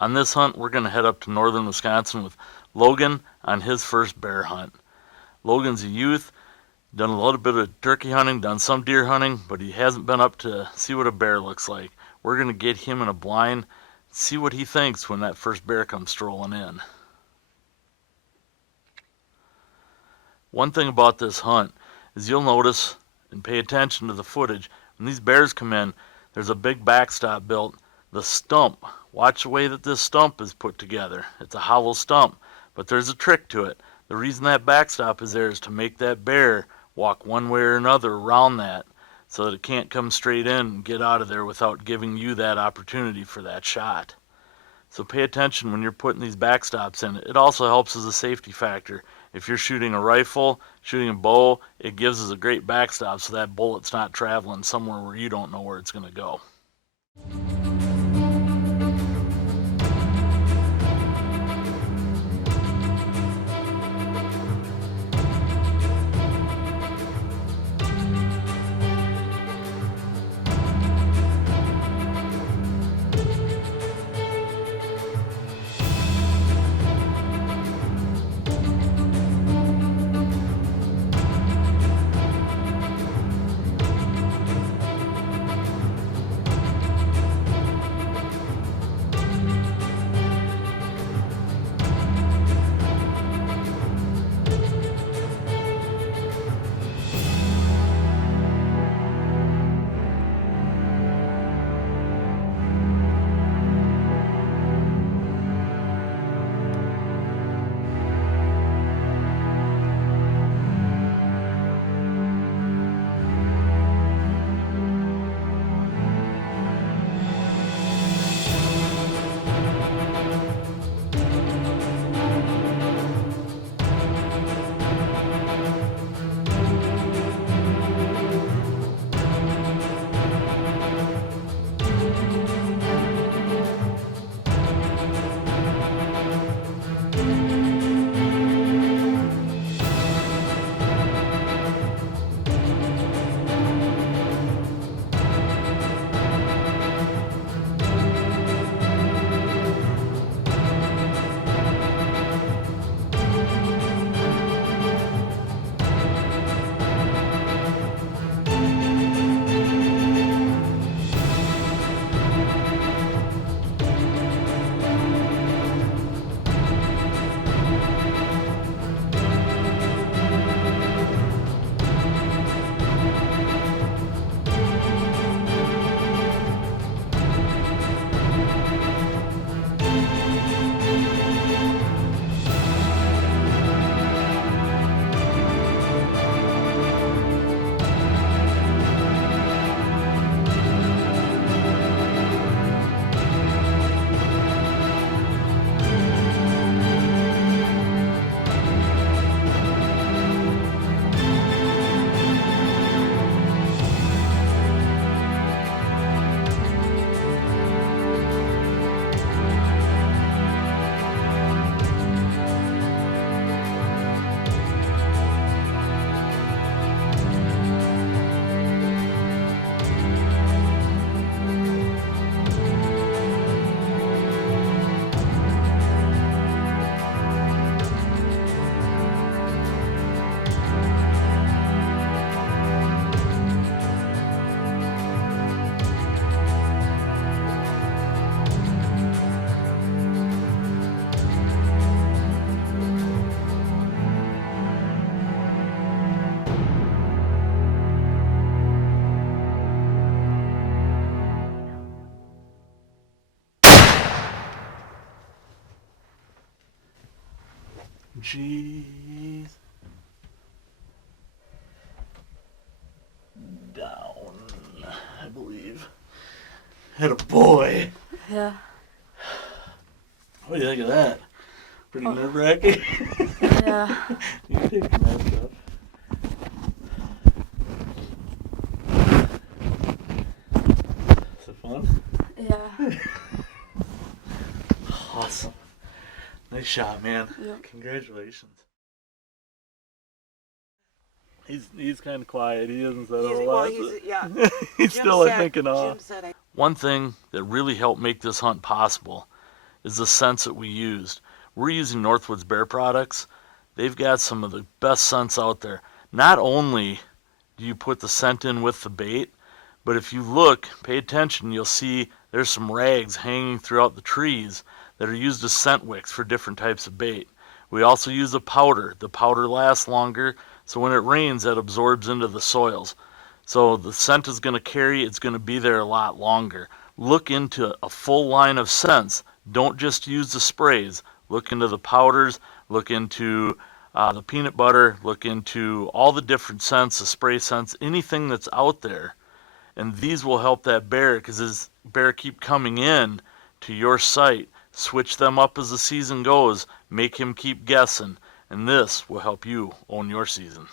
On this hunt, we're going to head up to northern Wisconsin with Logan on his first bear hunt. Logan's a youth, done a little bit of turkey hunting, done some deer hunting, but he hasn't been up to see what a bear looks like. We're going to get him in a blind, see what he thinks when that first bear comes strolling in. One thing about this hunt is you'll notice and pay attention to the footage. When these bears come in, there's a big backstop built. The stump, watch the way that this stump is put together. It's a hollow stump, but there's a trick to it. The reason that backstop is there is to make that bear walk one way or another around that so that it can't come straight in and get out of there without giving you that opportunity for that shot. So pay attention when you're putting these backstops in. It also helps as a safety factor. If you're shooting a rifle, shooting a bow, it gives us a great backstop so that bullet's not traveling somewhere where you don't know where it's going to go. Jeez. Down, I believe. Had a boy. Yeah. What do you think of that? Pretty nerve-wracking? Yeah. You can take your mask off. Is it fun? Yeah. Awesome. Nice shot, man. Yep. Congratulations. He's kind of quiet. He hasn't said a Well, lot. He's Jim still, said, I think, in awe. Jim said One thing that really helped make this hunt possible is the scents that we used. We're using Northwoods bear products. They've got some of the best scents out there. Not only do you put the scent in with the bait, but if you look, pay attention, you'll see there's some rags hanging throughout the trees that are used as scent wicks for different types of bait. We also use a powder. The powder lasts longer, so when it rains, that absorbs into the soils. So the scent is going to carry, it's going to be there a lot longer. Look into a full line of scents. Don't just use the sprays. Look into the powders, look into the peanut butter, look into all the different scents, the spray scents, anything that's out there. And these will help that bear, because as bear keep coming in to your site, switch them up as the season goes, make him keep guessing, and this will help you own your season.